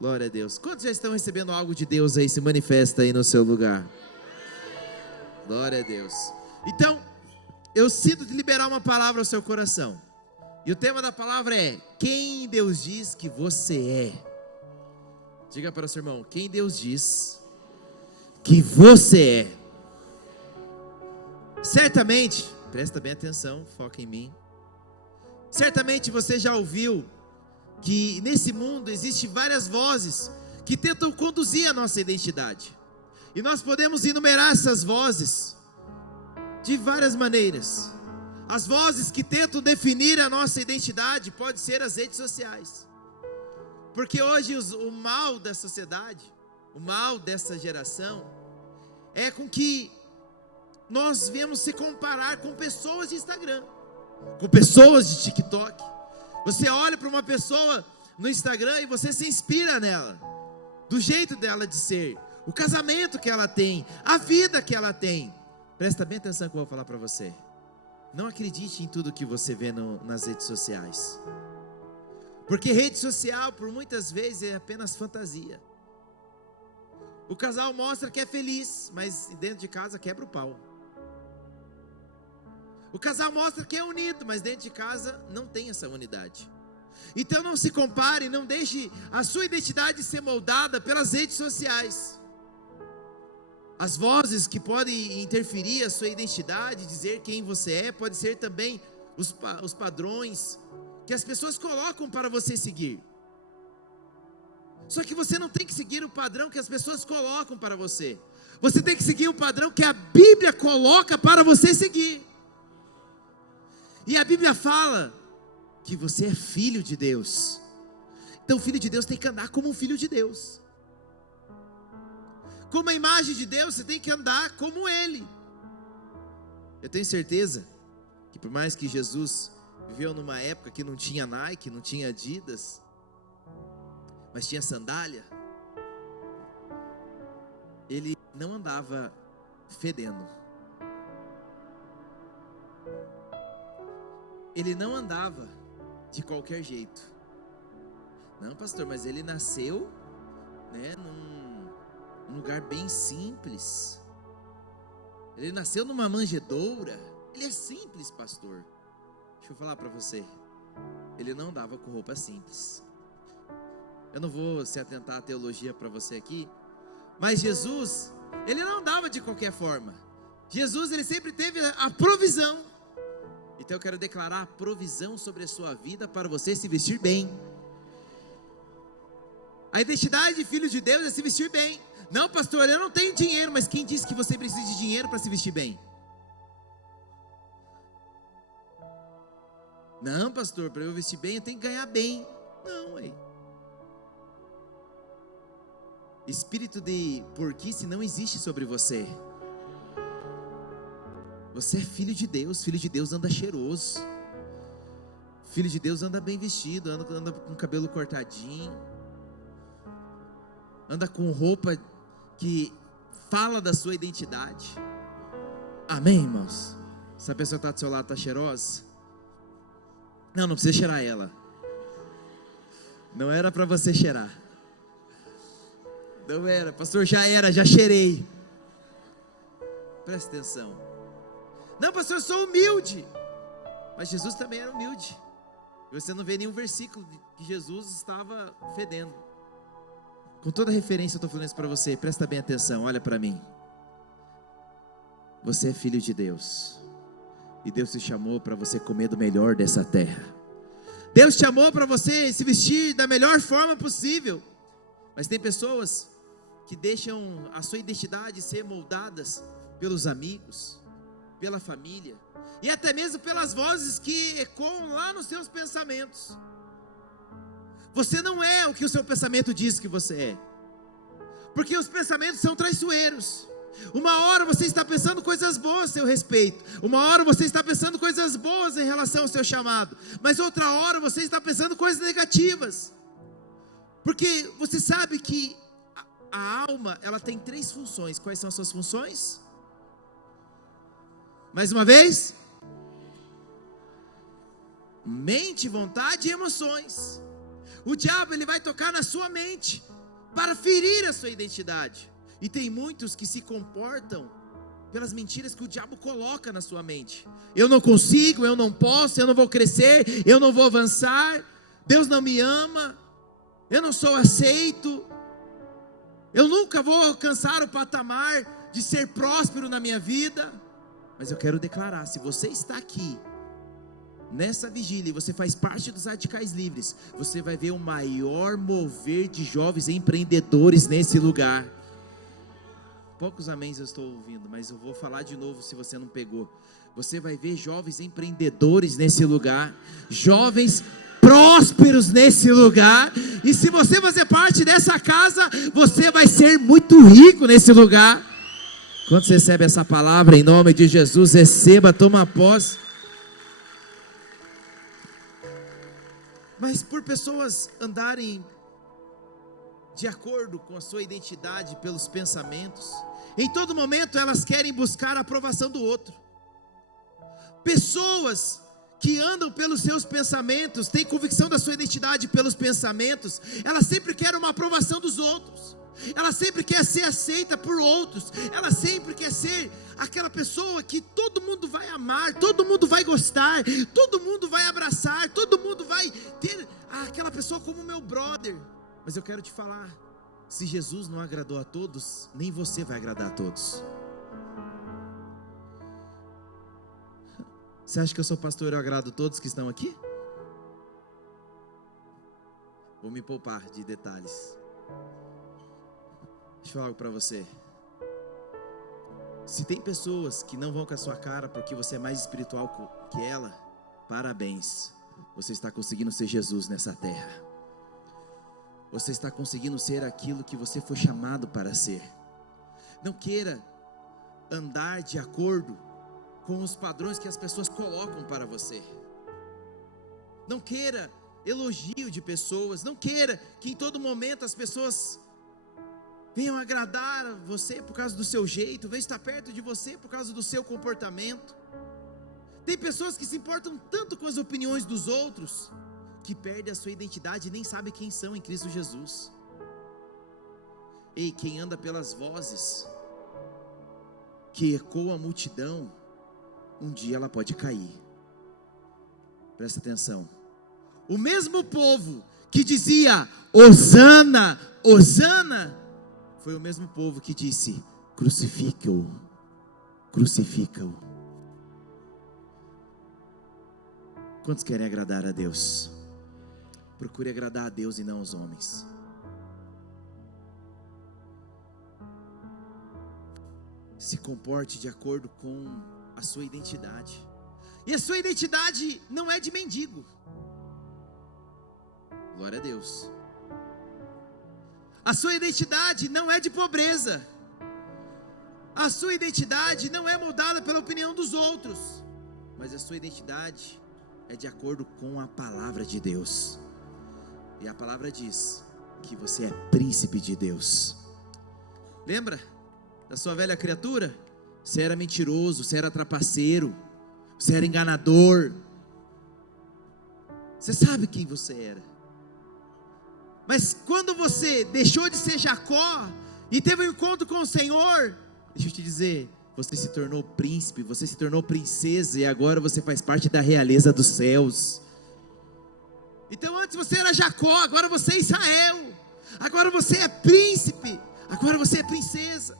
Glória a Deus. Quantos já estão recebendo algo de Deus aí? Se manifesta aí no seu lugar. Glória a Deus. Então, eu sinto de liberar uma palavra ao seu coração. E o tema da palavra é: quem Deus diz que você é? Diga para o seu irmão: quem Deus diz que você é? Certamente, presta bem atenção, foca em mim. Certamente você já ouviu que nesse mundo existem várias vozes que tentam conduzir a nossa identidade. E nós podemos enumerar essas vozes de várias maneiras. As vozes que tentam definir a nossa identidade podem ser as redes sociais. Porque hoje o mal da sociedade, o mal dessa geração, é com que nós viemos se comparar com pessoas de Instagram, com pessoas de TikTok. Você olha para uma pessoa no Instagram e você se inspira nela, do jeito dela de ser, o casamento que ela tem, a vida que ela tem. Presta bem atenção que eu vou falar para você. Não acredite em tudo que você vê nas redes sociais. Porque rede social, por muitas vezes, é apenas fantasia. O casal mostra que é feliz, mas dentro de casa quebra o pau. O casal mostra que é unido, mas dentro de casa não tem essa unidade. Então não se compare, não deixe a sua identidade ser moldada pelas redes sociais. As vozes que podem interferir a sua identidade, dizer quem você é, pode ser também os padrões que as pessoas colocam para você seguir. Só que você não tem que seguir o padrão que as pessoas colocam para você. Você tem que seguir o padrão que a Bíblia coloca para você seguir. E a Bíblia fala que você é filho de Deus. Então o filho de Deus tem que andar como um filho de Deus. Como a imagem de Deus, você tem que andar como Ele. Eu tenho certeza que por mais que Jesus viveu numa época que não tinha Nike, não tinha Adidas, mas tinha sandália, Ele não andava fedendo. Ele não andava de qualquer jeito. Não, pastor, mas ele nasceu, num lugar bem simples. Ele nasceu numa manjedoura. Ele é simples, pastor. Deixa eu falar para você. Ele não andava com roupa simples. Eu não vou se atentar à teologia para você aqui, mas Jesus, ele não andava de qualquer forma. Jesus, ele sempre teve a provisão. Então eu quero declarar a provisão sobre a sua vida para você se vestir bem. A identidade de filho de Deus é se vestir bem. Não, pastor, eu não tenho dinheiro, mas quem disse que você precisa de dinheiro para se vestir bem? Não, pastor, para eu vestir bem eu tenho que ganhar bem. Não, espírito de porquice não existe sobre você. Você é filho de Deus anda cheiroso. Filho de Deus anda bem vestido, anda com o cabelo cortadinho, anda com roupa que fala da sua identidade. Amém, irmãos? Se a pessoa está do seu lado, está cheirosa? Não precisa cheirar ela. Não era para você cheirar. Não era, pastor, já cheirei. Presta atenção. Não, pastor, eu sou humilde. Mas Jesus também era humilde. E você não vê nenhum versículo que Jesus estava fedendo. Com toda referência eu estou falando isso para você. Presta bem atenção, olha para mim. Você é filho de Deus. E Deus te chamou para você comer do melhor dessa terra. Deus te chamou para você se vestir da melhor forma possível. Mas tem pessoas que deixam a sua identidade ser moldadas pelos amigos, pela família, e até mesmo pelas vozes que ecoam lá nos seus pensamentos. Você não é o que o seu pensamento diz que você é, porque os pensamentos são traiçoeiros. Uma hora você está pensando coisas boas a seu respeito, uma hora você está pensando coisas boas em relação ao seu chamado, mas outra hora você está pensando coisas negativas. Porque você sabe que a alma, ela tem 3 funções. Quais são as suas funções? Mais uma vez: mente, vontade e emoções. O diabo, ele vai tocar na sua mente para ferir a sua identidade. E tem muitos que se comportam pelas mentiras que o diabo coloca na sua mente. Eu não consigo, eu não posso, eu não vou crescer, eu não vou avançar, Deus não me ama, eu não sou aceito, eu nunca vou alcançar o patamar de ser próspero na minha vida. Mas eu quero declarar, se você está aqui nessa vigília e você faz parte dos Radicais Livres, você vai ver o maior mover de jovens empreendedores nesse lugar. Poucos améns eu estou ouvindo, mas eu vou falar de novo se você não pegou. Você vai ver jovens empreendedores nesse lugar, jovens prósperos nesse lugar, e se você fazer parte dessa casa, você vai ser muito rico nesse lugar. Quando você recebe essa palavra em nome de Jesus, receba, toma posse. Mas por pessoas andarem de acordo com a sua identidade pelos pensamentos, em todo momento elas querem buscar a aprovação do outro. Pessoas que andam pelos seus pensamentos, têm convicção da sua identidade pelos pensamentos, elas sempre querem uma aprovação dos outros, ela sempre quer ser aceita por outros, ela sempre quer ser aquela pessoa que todo mundo vai amar, todo mundo vai gostar, todo mundo vai abraçar, todo mundo vai ter aquela pessoa como meu brother. Mas eu quero te falar, se Jesus não agradou a todos, nem você vai agradar a todos. Você acha que eu sou pastor e eu agrado a todos que estão aqui? Vou me poupar de detalhes. Deixa eu falar algo para você. Se tem pessoas que não vão com a sua cara porque você é mais espiritual que ela, parabéns. Você está conseguindo ser Jesus nessa terra. Você está conseguindo ser aquilo que você foi chamado para ser. Não queira andar de acordo com os padrões que as pessoas colocam para você. Não queira elogio de pessoas. Não queira que em todo momento as pessoas venham agradar você por causa do seu jeito, venham estar perto de você por causa do seu comportamento. Tem pessoas que se importam tanto com as opiniões dos outros, que perdem a sua identidade e nem sabem quem são em Cristo Jesus. Ei, quem anda pelas vozes que ecoam a multidão, um dia ela pode cair. Presta atenção. O mesmo povo que dizia Hosana, Hosana, foi o mesmo povo que disse crucifica-o, crucifica-o. Quantos querem agradar a Deus? Procure agradar a Deus e não aos homens. Se comporte de acordo com a sua identidade. E a sua identidade não é de mendigo. Glória a Deus. A sua identidade não é de pobreza. A sua identidade não é moldada pela opinião dos outros. Mas a sua identidade é de acordo com a palavra de Deus. E a palavra diz que você é príncipe de Deus. Lembra da sua velha criatura? Você era mentiroso, você era trapaceiro, você era enganador. Você sabe quem você era. Mas quando você deixou de ser Jacó e teve um encontro com o Senhor, deixa eu te dizer, você se tornou príncipe, você se tornou princesa, e agora você faz parte da realeza dos céus. Então antes você era Jacó, agora você é Israel, agora você é príncipe, agora você é princesa.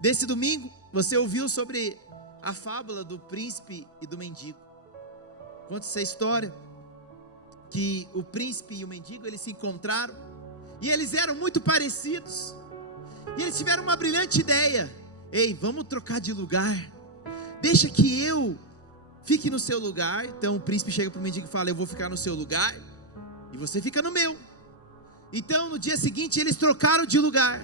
Desse domingo, você ouviu sobre a fábula do príncipe e do mendigo. Conta essa história, que o príncipe e o mendigo, eles se encontraram, e eles eram muito parecidos, e eles tiveram uma brilhante ideia. Ei, vamos trocar de lugar, deixa que eu fique no seu lugar. Então o príncipe chega para o mendigo e fala: eu vou ficar no seu lugar, e você fica no meu. Então no dia seguinte eles trocaram de lugar.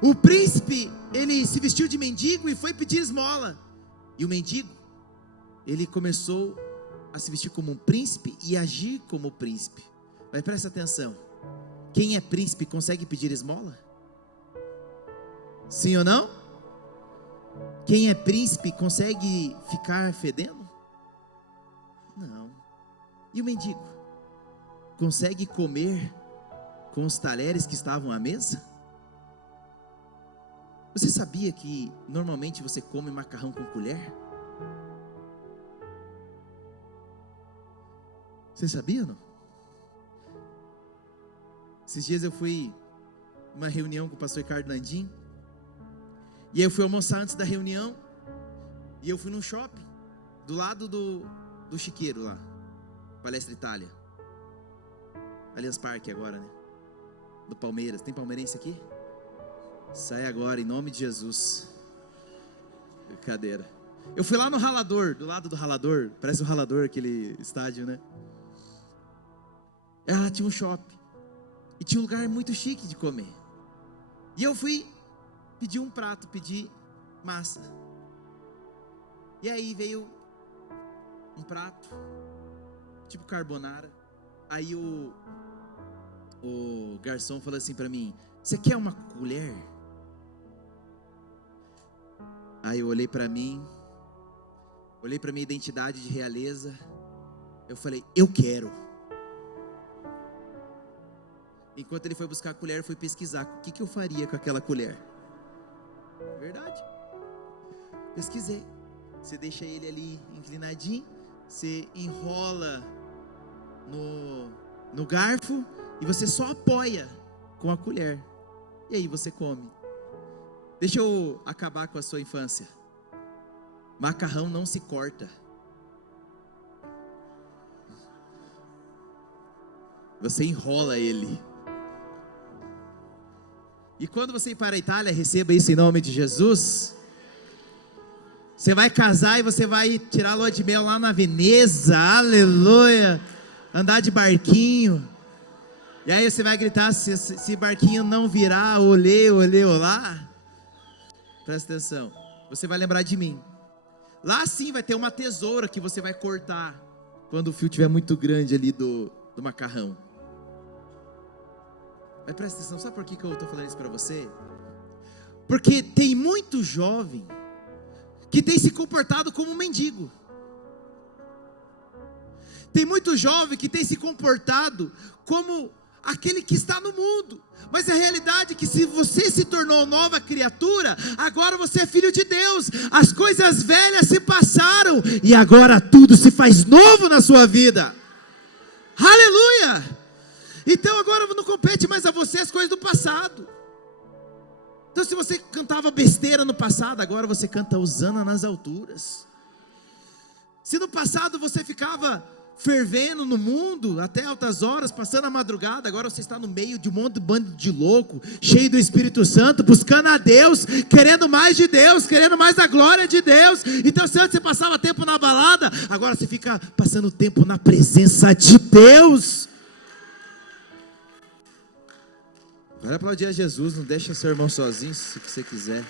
O príncipe, ele se vestiu de mendigo e foi pedir esmola, e o mendigo, ele começou a se vestir como um príncipe e agir como príncipe. Mas presta atenção, quem é príncipe consegue pedir esmola? Sim ou não? Quem é príncipe consegue ficar fedendo? Não. E o mendigo? consegue comer com os talheres que estavam à mesa? Você sabia que normalmente você come macarrão com colher? Você sabia ou não? Esses dias eu fui numa reunião com o pastor Ricardo Landim, e aí eu fui almoçar antes da reunião, e eu fui num shopping, do lado do Chiqueiro lá, Palestra Itália, Allianz Parque agora, né? Do Palmeiras. Tem palmeirense aqui? Sai agora, em nome de Jesus. Brincadeira. Eu fui lá no Ralador, do lado do Ralador, parece o Ralador, aquele estádio, né? Ela tinha um shopping, e tinha um lugar muito chique de comer. E eu fui pedir um prato, pedi massa. E aí veio um prato, tipo carbonara. Aí o garçom falou assim pra mim: você quer uma colher? Aí eu olhei pra mim, olhei pra minha identidade de realeza, eu falei: eu quero. Enquanto ele foi buscar a colher, eu fui pesquisar o que eu faria com aquela colher. Verdade. Pesquisei. Você deixa ele ali inclinadinho, você enrola no garfo e você só apoia com a colher. E aí você come. Deixa eu acabar com a sua infância. Macarrão não se corta. Você enrola ele. E quando você ir para a Itália, receba isso em nome de Jesus. Você vai casar e você vai tirar a lua de mel lá na Veneza, aleluia, andar de barquinho. E aí você vai gritar: se barquinho não virar, olê, olê, olá. Presta atenção, você vai lembrar de mim. Lá sim vai ter uma tesoura que você vai cortar quando o fio estiver muito grande ali do macarrão. Mas presta atenção, sabe por que eu estou falando isso para você? Porque tem muito jovem que tem se comportado como um mendigo. Tem muito jovem que tem se comportado como aquele que está no mundo. Mas a realidade é que se você se tornou nova criatura, agora você é filho de Deus. As coisas velhas se passaram e agora tudo se faz novo na sua vida. Aleluia! Então agora não compete mais a você as coisas do passado. Então se você cantava besteira no passado, agora você canta Hosana nas alturas. Se no passado você ficava fervendo no mundo até altas horas, passando a madrugada, agora você está no meio de um monte de bando de louco, cheio do Espírito Santo, buscando a Deus, querendo mais de Deus, querendo mais da glória de Deus. Então se antes você passava tempo na balada, agora você fica passando tempo na presença de Deus. Vai aplaudir a Jesus, não deixa seu irmão sozinho, se você quiser.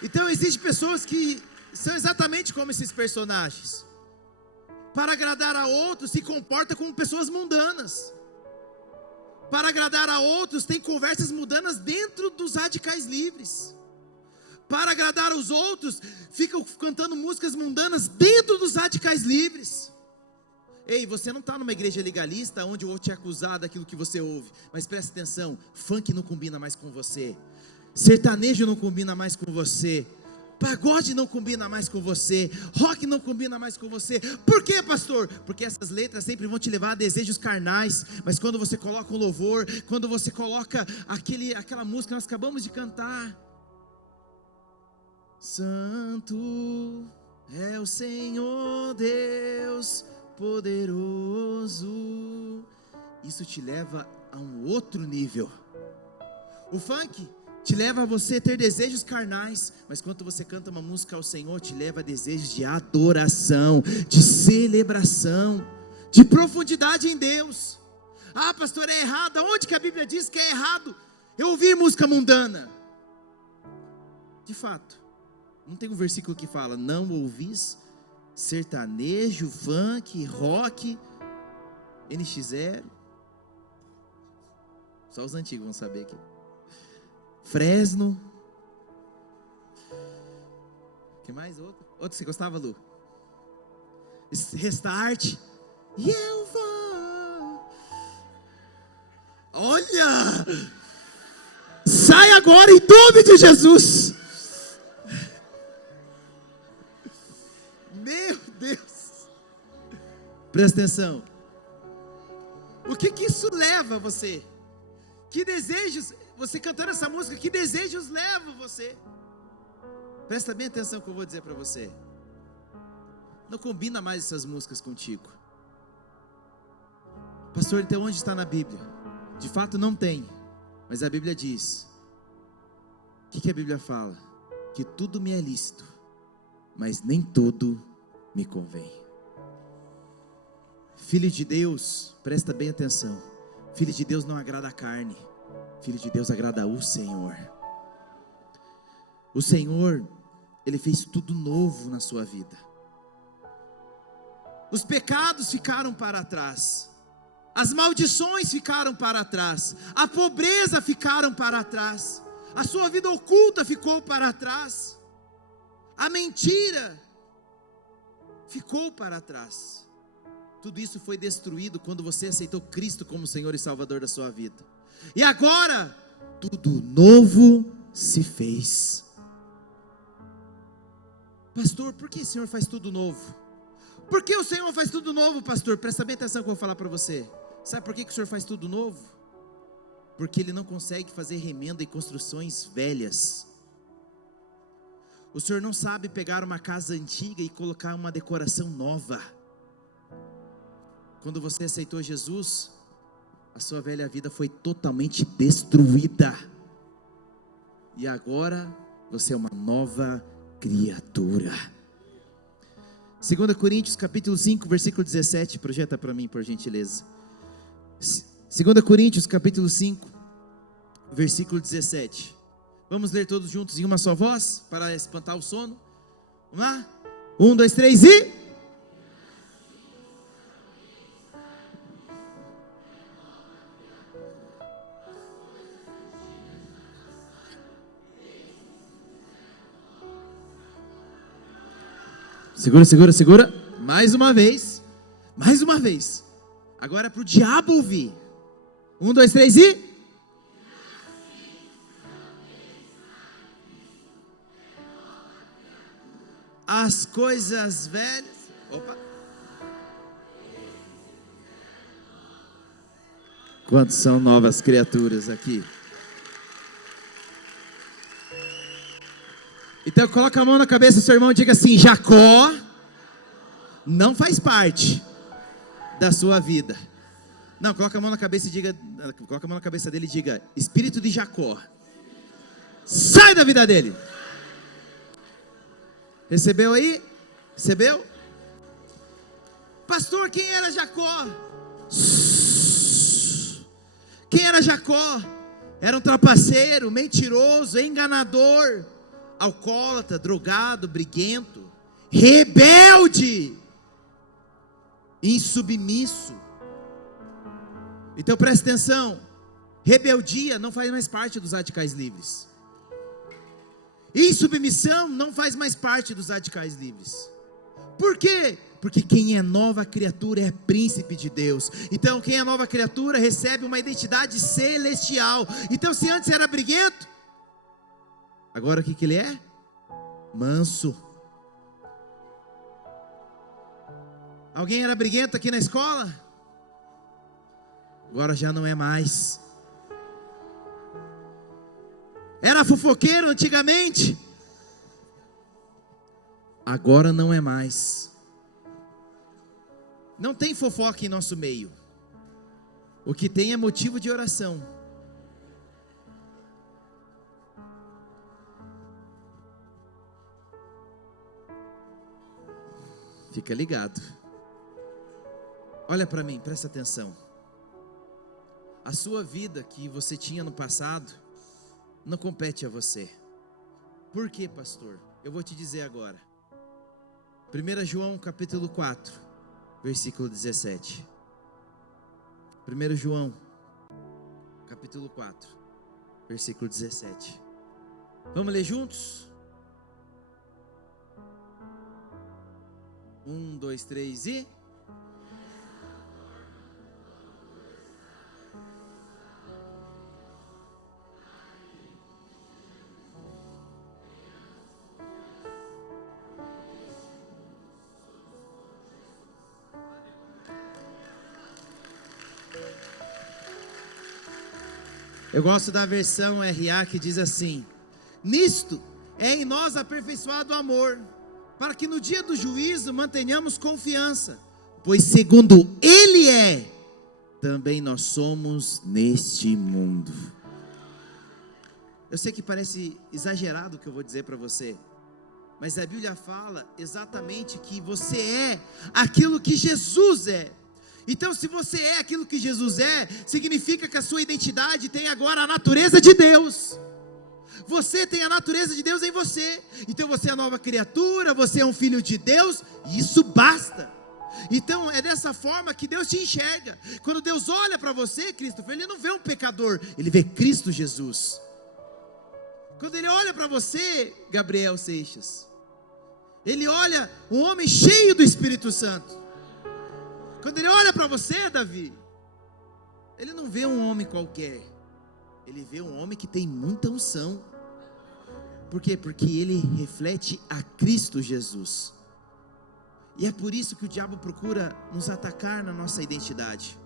Então existem pessoas que são exatamente como esses personagens. Para agradar a outros, se comporta como pessoas mundanas. Para agradar a outros, tem conversas mundanas dentro dos radicais livres. Para agradar aos outros, ficam cantando músicas mundanas dentro dos radicais livres. Ei, você não está numa igreja legalista onde eu vou te acusar daquilo que você ouve. Mas preste atenção, funk não combina mais com você. Sertanejo não combina mais com você. Pagode não combina mais com você. Rock não combina mais com você. Por quê, pastor? Porque essas letras sempre vão te levar a desejos carnais. Mas quando você coloca um louvor, quando você coloca aquela música que nós acabamos de cantar, Santo é o Senhor Deus poderoso, isso te leva a um outro nível. O funk te leva a você ter desejos carnais, mas quando você canta uma música ao Senhor, te leva a desejos de adoração, de celebração, de profundidade em Deus. Ah, pastor, é errado. Onde que a Bíblia diz que é errado eu ouvir música mundana? De fato, não tem um versículo que fala: não ouvis sertanejo, funk, rock, NX0. Só os antigos vão saber aqui. Fresno. Que mais? Outro que você gostava, Lu? Restart. E eu vou. Olha! Sai agora em nome de Jesus. Meu Deus. Presta atenção. O que isso leva você? Que desejos, você cantando essa música, que desejos leva você? Presta bem atenção no que eu vou dizer para você. Não combina mais essas músicas contigo. Pastor, então onde está na Bíblia? De fato não tem, mas a Bíblia diz. O que a Bíblia fala? Que tudo me é lícito, mas nem tudo me convém. Filho de Deus, presta bem atenção. Filho de Deus não agrada a carne. Filho de Deus agrada o Senhor. O Senhor, Ele fez tudo novo na sua vida. Os pecados ficaram para trás. As maldições ficaram para trás. A pobreza ficaram para trás. A sua vida oculta ficou para trás. A mentira ficou para trás. Tudo isso foi destruído quando você aceitou Cristo como Senhor e Salvador da sua vida. E agora, tudo novo se fez. Pastor, por que o Senhor faz tudo novo? Por que o Senhor faz tudo novo, pastor? Presta bem atenção que eu vou falar para você. Sabe por que o Senhor faz tudo novo? Porque Ele não consegue fazer remendo em construções velhas. O Senhor não sabe pegar uma casa antiga e colocar uma decoração nova. Quando você aceitou Jesus, a sua velha vida foi totalmente destruída. E agora você é uma nova criatura. 2 Coríntios capítulo 5, versículo 17. Projeta para mim, por gentileza. 2 Coríntios capítulo 5, versículo 17. Vamos ler todos juntos em uma só voz, para espantar o sono. Vamos lá? 1, 2, 3 e... Segura. Mais uma vez. Agora é para o diabo ouvir. 1, 2, 3 e... As coisas velhas... Opa! Quantos são novas criaturas aqui? Então coloca a mão na cabeça do seu irmão e diga assim: Jacó não faz parte da sua vida. Não, coloca a mão na cabeça e diga, coloca a mão na cabeça dele e diga: espírito de Jacó, sai da vida dele. Recebeu aí? Recebeu? Pastor, quem era Jacó? Quem era Jacó? Era um trapaceiro, mentiroso, enganador, alcoólatra, drogado, briguento, rebelde, insubmisso. Então presta atenção, rebeldia não faz mais parte dos radicais livres. Insubmissão não faz mais parte dos radicais livres. Por quê? Porque quem é nova criatura é príncipe de Deus. Então quem é nova criatura recebe uma identidade celestial. Então se antes era briguento, agora o que ele é? Manso. Alguém era briguento aqui na escola? Agora já não é mais. Era fofoqueiro antigamente? Agora não é mais. Não tem fofoca em nosso meio. O que tem é motivo de oração. Fica ligado. Olha para mim, presta atenção. A sua vida que você tinha no passado não compete a você. Por quê, pastor? Eu vou te dizer agora. 1 João capítulo 4, versículo 17. 1 João capítulo 4, versículo 17. Vamos ler juntos? 1, 2, 3 e... Eu gosto da versão RA que diz assim: nisto é em nós aperfeiçoado o amor, para que no dia do juízo mantenhamos confiança, pois segundo Ele é, também nós somos neste mundo. Eu sei que parece exagerado o que eu vou dizer para você, mas a Bíblia fala exatamente que você é aquilo que Jesus é. Então, se você é aquilo que Jesus é, significa que a sua identidade tem agora a natureza de Deus. Você tem a natureza de Deus em você. Então você é nova criatura, você é um filho de Deus, e isso basta. Então é dessa forma que Deus te enxerga. Quando Deus olha para você, Christopher, Ele não vê um pecador, Ele vê Cristo Jesus. Quando Ele olha para você, Gabriel Seixas, Ele olha um homem cheio do Espírito Santo. Quando Ele olha para você, Davi, Ele não vê um homem qualquer, Ele vê um homem que tem muita unção. Por quê? Porque ele reflete a Cristo Jesus. E é por isso que o diabo procura nos atacar na nossa identidade.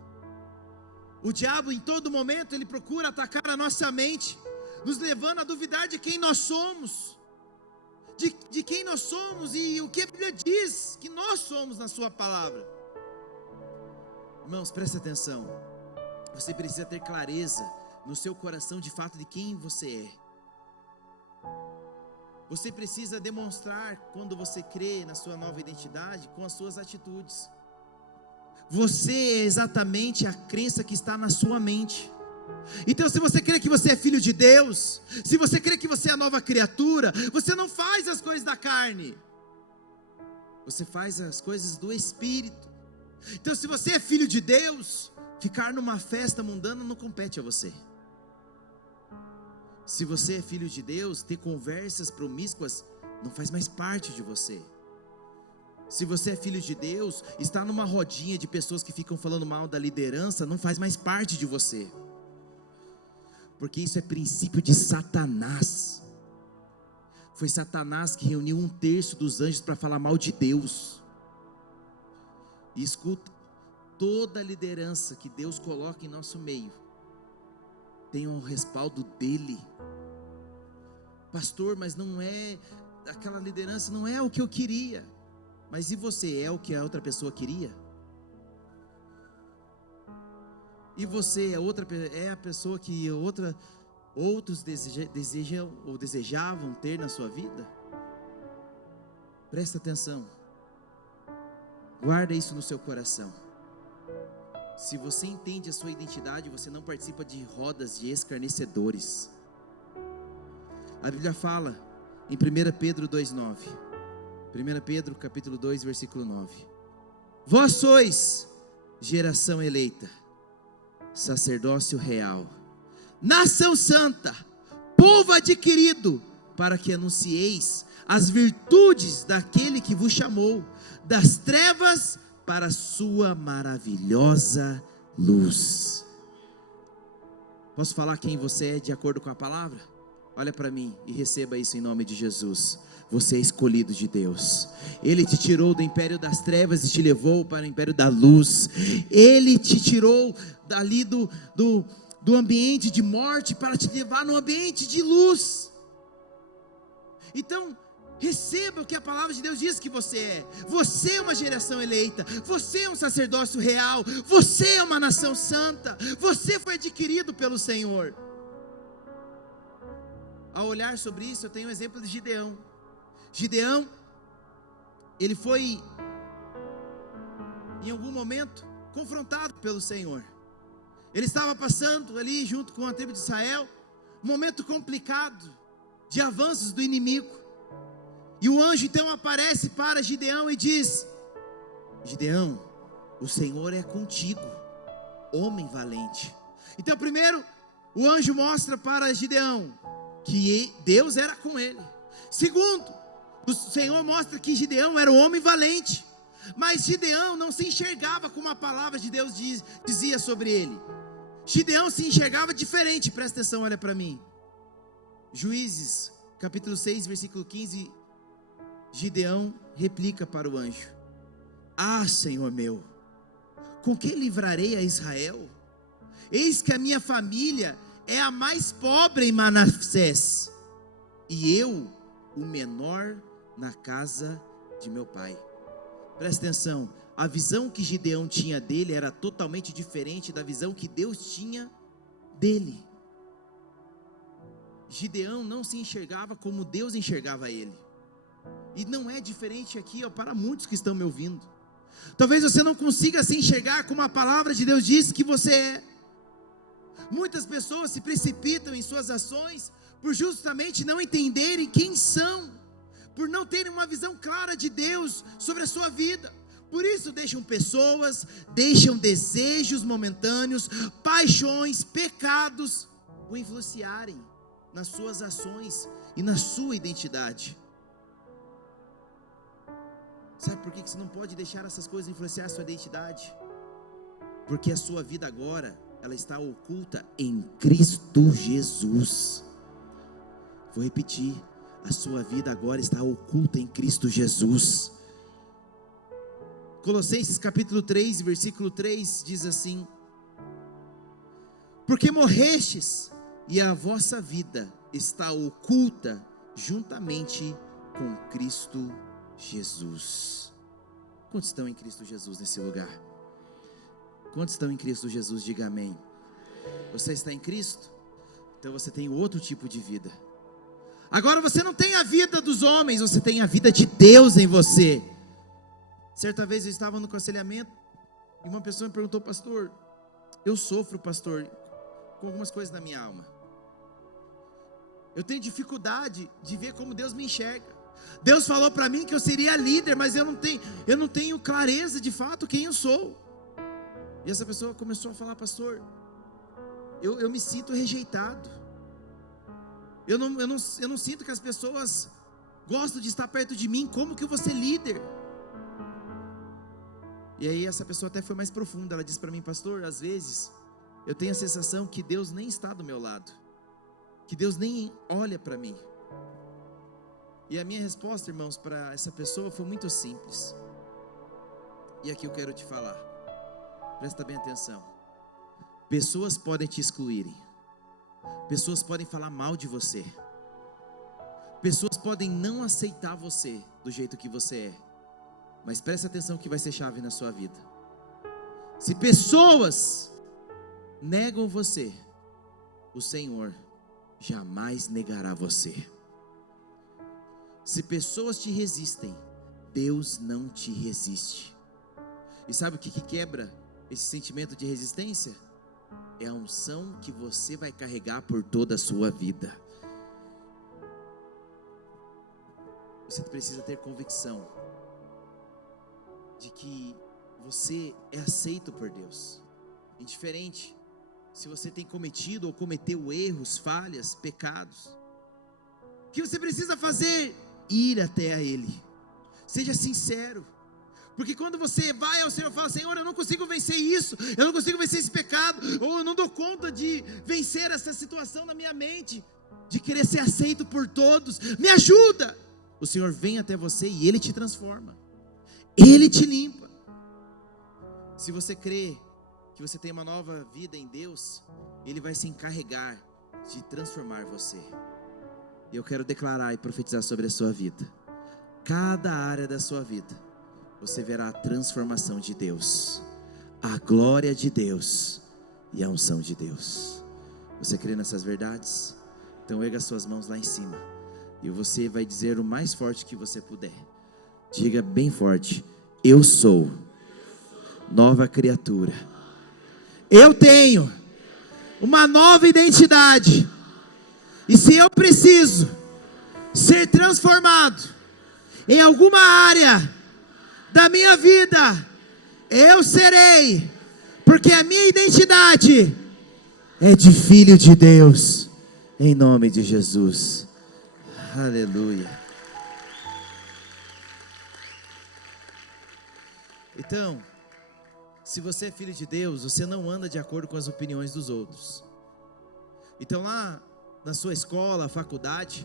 O diabo em todo momento ele procura atacar a nossa mente, nos levando a duvidar de quem nós somos, de quem nós somos e o que a Bíblia diz que nós somos na sua palavra. Irmãos, presta atenção. Você precisa ter clareza no seu coração de fato de quem você é. Você precisa demonstrar, quando você crê na sua nova identidade, com as suas atitudes. Você é exatamente a crença que está na sua mente. Então, se você crê que você é filho de Deus, se você crê que você é a nova criatura, você não faz as coisas da carne, você faz as coisas do Espírito. Então, se você é filho de Deus, ficar numa festa mundana não compete a você. Se você é filho de Deus, ter conversas promíscuas não faz mais parte de você. Se você é filho de Deus, estar numa rodinha de pessoas que ficam falando mal da liderança não faz mais parte de você. Porque isso é princípio de Satanás. Foi Satanás que reuniu 1/3 dos anjos para falar mal de Deus. E escuta, toda liderança que Deus coloca em nosso meio tem um respaldo dele. Pastor, mas não é, aquela liderança não é o que eu queria. Mas e você, é o que a outra pessoa queria? E você é a pessoa que outros desejam ou desejavam ter na sua vida? Presta atenção. Guarda isso no seu coração. Se você entende a sua identidade, você não participa de rodas de escarnecedores. A Bíblia fala em 1 Pedro 2,9. 1 Pedro capítulo 2, versículo 9. Vós sois geração eleita, sacerdócio real, nação santa, povo adquirido, para que anuncieis as virtudes daquele que vos chamou das trevas para a sua maravilhosa luz. Posso falar quem você é de acordo com a palavra? Olha para mim e receba isso em nome de Jesus. Você é escolhido de Deus. Ele te tirou do império das trevas e te levou para o império da luz. Ele te tirou dali do ambiente de morte para te levar no ambiente de luz. Então, receba o que a palavra de Deus diz que você é. Você é uma geração eleita. Você é um sacerdócio real. Você é uma nação santa. Você foi adquirido pelo Senhor. Ao olhar sobre isso, eu tenho um exemplo de Gideão. Gideão, ele foi, em algum momento, confrontado pelo Senhor. Ele estava passando ali, junto com a tribo de Israel, um momento complicado, de avanços do inimigo. E o anjo então aparece para Gideão e diz: Gideão, o Senhor é contigo, homem valente. Então primeiro, o anjo mostra para Gideão que Deus era com ele. Segundo, o Senhor mostra que Gideão era um homem valente. Mas Gideão não se enxergava como a palavra de Deus dizia sobre ele. Gideão se enxergava diferente. Presta atenção, olha para mim. Juízes, capítulo 6, versículo 15. Gideão replica para o anjo: Ah, Senhor meu, com que livrarei a Israel? Eis que a minha família é a mais pobre em Manassés, e eu, o menor na casa de meu pai. Presta atenção, a visão que Gideão tinha dele era totalmente diferente da visão que Deus tinha dele. Gideão não se enxergava como Deus enxergava ele. E não é diferente aqui, para muitos que estão me ouvindo. Talvez você não consiga se enxergar como a palavra de Deus diz que você é. Muitas pessoas se precipitam em suas ações por justamente não entenderem quem são, por não terem uma visão clara de Deus sobre a sua vida. Por isso deixam pessoas, deixam desejos momentâneos, paixões, pecados o influenciarem nas suas ações e na sua identidade. Sabe por que você não pode deixar essas coisas influenciar a sua identidade? Porque a sua vida agora, ela está oculta em Cristo Jesus. Vou repetir, a sua vida agora está oculta em Cristo Jesus. Colossenses capítulo 3, versículo 3 diz assim: porque morrestes, e a vossa vida está oculta juntamente com Cristo Jesus. Quantos estão em Cristo Jesus nesse lugar? Quantos estão em Cristo Jesus? Diga amém. Você está em Cristo? Então você tem outro tipo de vida. Agora você não tem a vida dos homens, você tem a vida de Deus em você. Certa vez eu estava no aconselhamento e uma pessoa me perguntou: pastor, eu sofro, pastor, com algumas coisas na minha alma. Eu tenho dificuldade de ver como Deus me enxerga. Deus falou para mim que eu seria líder, mas eu não tenho clareza de fato quem eu sou. E essa pessoa começou a falar: pastor, eu me sinto rejeitado. Eu não sinto que as pessoas gostam de estar perto de mim. Como que eu vou ser líder? E aí essa pessoa até foi mais profunda. Ela disse para mim: pastor, às vezes eu tenho a sensação que Deus nem está do meu lado, que Deus nem olha para mim. E a minha resposta, irmãos, para essa pessoa foi muito simples. E aqui eu quero te falar, presta bem atenção. Pessoas podem te excluírem, pessoas podem falar mal de você, pessoas podem não aceitar você do jeito que você é, mas presta atenção que vai ser chave na sua vida. Se pessoas negam você, o Senhor jamais negará você. Se pessoas te resistem, Deus não te resiste. E sabe o que quebra esse sentimento de resistência? É a unção que você vai carregar por toda a sua vida. Você precisa ter convicção de que você é aceito por Deus, indiferente se você tem cometido ou cometeu erros, falhas, pecados. O que você precisa fazer? Ir até a Ele. Seja sincero. Porque quando você vai ao Senhor e fala: Senhor, eu não consigo vencer isso, eu não consigo vencer esse pecado, ou eu não dou conta de vencer essa situação na minha mente, de querer ser aceito por todos, me ajuda. O Senhor vem até você e Ele te transforma, Ele te limpa. Se você crê que você tem uma nova vida em Deus, Ele vai se encarregar de transformar você. E eu quero declarar e profetizar sobre a sua vida. Cada área da sua vida, você verá a transformação de Deus, a glória de Deus e a unção de Deus. Você crê nessas verdades? Então erga suas mãos lá em cima, e você vai dizer o mais forte que você puder. Diga bem forte: eu sou nova criatura. Eu tenho uma nova identidade. E se eu preciso ser transformado em alguma área da minha vida, eu serei, porque a minha identidade é de filho de Deus, em nome de Jesus. Aleluia. Então, se você é filho de Deus, você não anda de acordo com as opiniões dos outros. Então lá na sua escola, faculdade,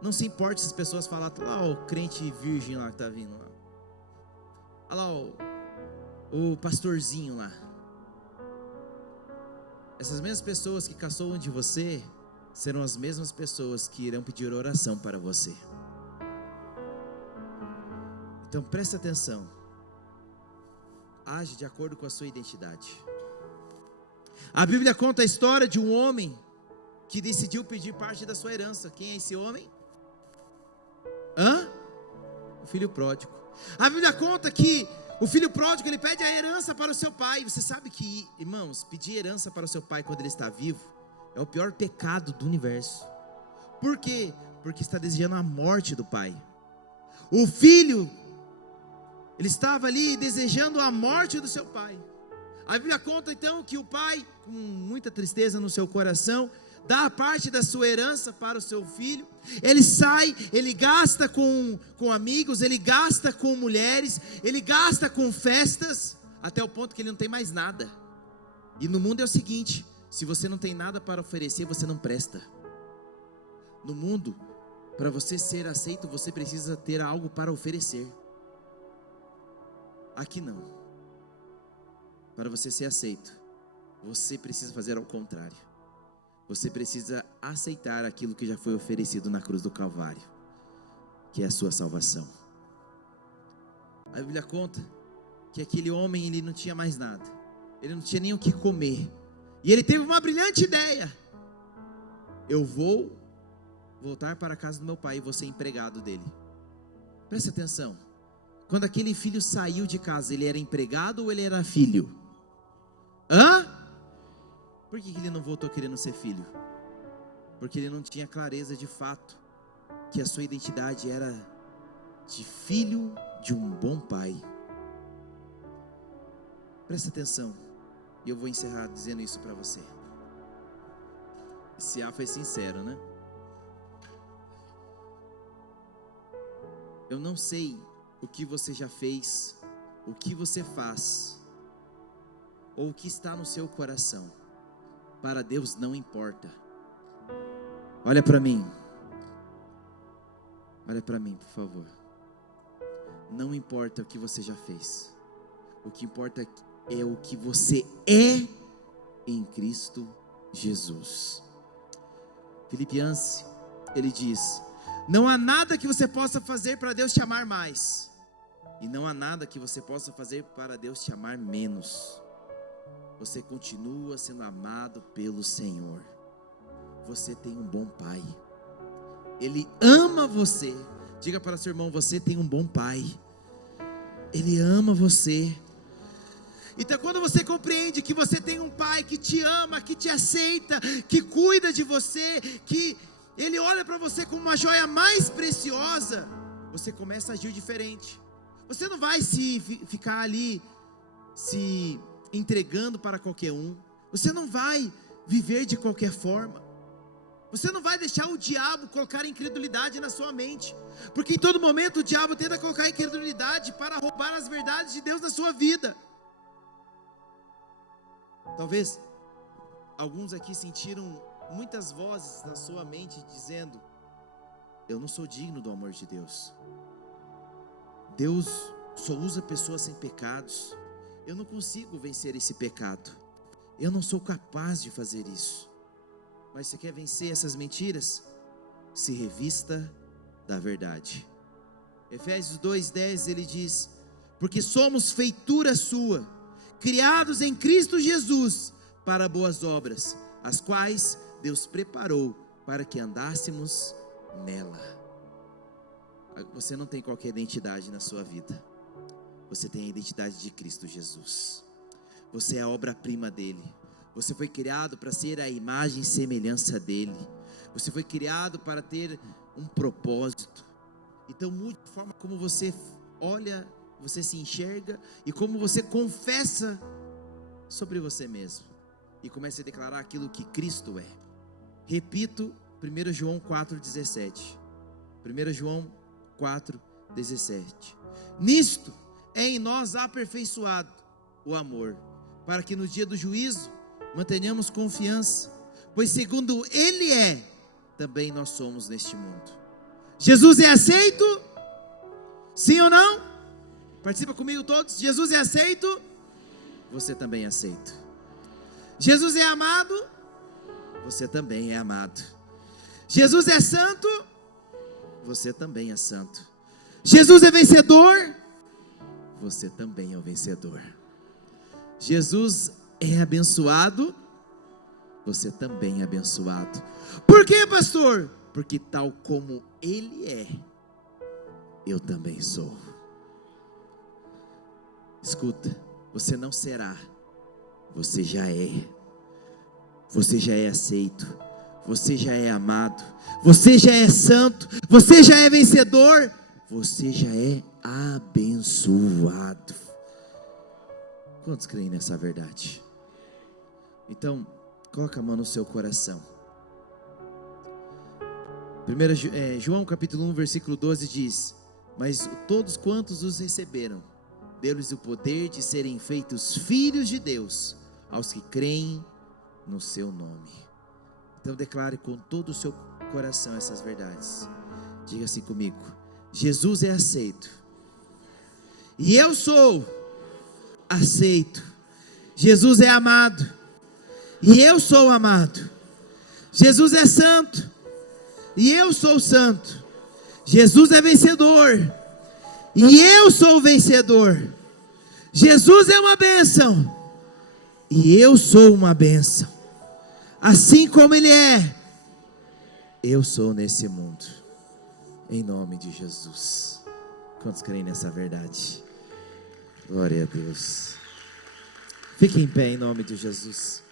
não se importe se as pessoas falam: lá o crente virgem lá que está vindo lá, olha lá o pastorzinho lá. essas mesmas pessoas que caçoam de você serão as mesmas pessoas que irão pedir oração para você. Então preste atenção. Age de acordo com a sua identidade. A Bíblia conta a história de um homem que decidiu pedir parte da sua herança. Quem é esse homem? O filho pródigo. A Bíblia conta que o filho pródigo, ele pede a herança para o seu pai. Você sabe que, irmãos, pedir herança para o seu pai quando ele está vivo é o pior pecado do universo. Por quê? Porque está desejando a morte do pai. O filho, ele estava ali desejando a morte do seu pai. A Bíblia conta então que o pai, com muita tristeza no seu coração, dá a parte da sua herança para o seu filho. Ele sai, ele gasta com amigos, ele gasta com mulheres, ele gasta com festas, até o ponto que ele não tem mais nada. E no mundo é o seguinte: se você não tem nada para oferecer, você não presta. No mundo, para você ser aceito, você precisa ter algo para oferecer. Aqui não. Para você ser aceito, você precisa fazer ao contrário. Você precisa aceitar aquilo que já foi oferecido na cruz do Calvário, que é a sua salvação. A Bíblia conta que aquele homem, ele não tinha mais nada. Ele não tinha nem o que comer. E ele teve uma brilhante ideia: eu vou voltar para a casa do meu pai e vou ser empregado dele. Presta atenção. Quando aquele filho saiu de casa, ele era empregado ou ele era filho? Por que ele não voltou querendo ser filho? Porque ele não tinha clareza de fato que a sua identidade era de filho de um bom pai. Presta atenção, e eu vou encerrar dizendo isso para você. Esse foi sincero, né? Eu não sei o que você já fez, o que você faz, ou o que está no seu coração. Para Deus não importa. Olha para mim. Olha para mim, por favor. Não importa o que você já fez. O que importa é o que você é em Cristo Jesus. Filipenses, ele diz: não há nada que você possa fazer para Deus te amar mais. E não há nada que você possa fazer para Deus te amar menos. Você continua sendo amado pelo Senhor. Você tem um bom pai. Ele ama você. Diga para seu irmão: você tem um bom pai. Ele ama você. Então, quando você compreende que você tem um pai que te ama, que te aceita, que cuida de você, que ele olha para você como uma joia mais preciosa, você começa a agir diferente. Você não vai ficar ali se entregando para qualquer um. Você não vai viver de qualquer forma. Você não vai deixar o diabo colocar incredulidade na sua mente, porque em todo momento o diabo tenta colocar incredulidade para roubar as verdades de Deus na sua vida. Talvez alguns aqui sentiram muitas vozes na sua mente dizendo: eu não sou digno do amor de Deus. Deus só usa pessoas sem pecados. Eu não consigo vencer esse pecado. Eu não sou capaz de fazer isso. Mas você quer vencer essas mentiras? Se revista da verdade. Efésios 2:10, ele diz: porque somos feitura sua, criados em Cristo Jesus para boas obras, as quais Deus preparou para que andássemos nela. Você não tem qualquer identidade na sua vida. Você tem a identidade de Cristo Jesus. Você é a obra-prima dele. Você foi criado para ser a imagem e semelhança dele. Você foi criado para ter um propósito. Então mude a forma como você olha, você se enxerga e como você confessa sobre você mesmo. E comece a declarar aquilo que Cristo é. Repito, 1 João 4,17. 1 João 4,17. Nisto é em nós aperfeiçoado o amor, para que no dia do juízo mantenhamos confiança, pois segundo Ele é, também nós somos neste mundo. Jesus é aceito? Sim ou não? Participa comigo todos. Jesus é aceito? Você também é aceito. Jesus é amado, você também é amado. Jesus é santo, você também é santo. Jesus é vencedor, você também é o vencedor. Jesus é abençoado, você também é abençoado. Por quê, pastor? Porque tal como Ele é, eu também sou. Escuta, você não será, você já é. Você já é aceito, você já é amado, você já é santo, você já é vencedor, você já é abençoado. Quantos creem nessa verdade? Então, coloca a mão no seu coração. 1 João capítulo 1, versículo 12 diz: mas todos quantos os receberam, deu-lhes o poder de serem feitos filhos de Deus, aos que creem no seu nome. Então declare com todo o seu coração essas verdades. Diga assim comigo: Jesus é aceito, e eu sou aceito. Jesus é amado, e eu sou amado. Jesus é santo, e eu sou santo. Jesus é vencedor, e eu sou vencedor. Jesus é uma bênção, e eu sou uma bênção. Assim como Ele é, eu sou nesse mundo. Em nome de Jesus. Quantos creem nessa verdade? Glória a Deus. Fique em pé em nome de Jesus.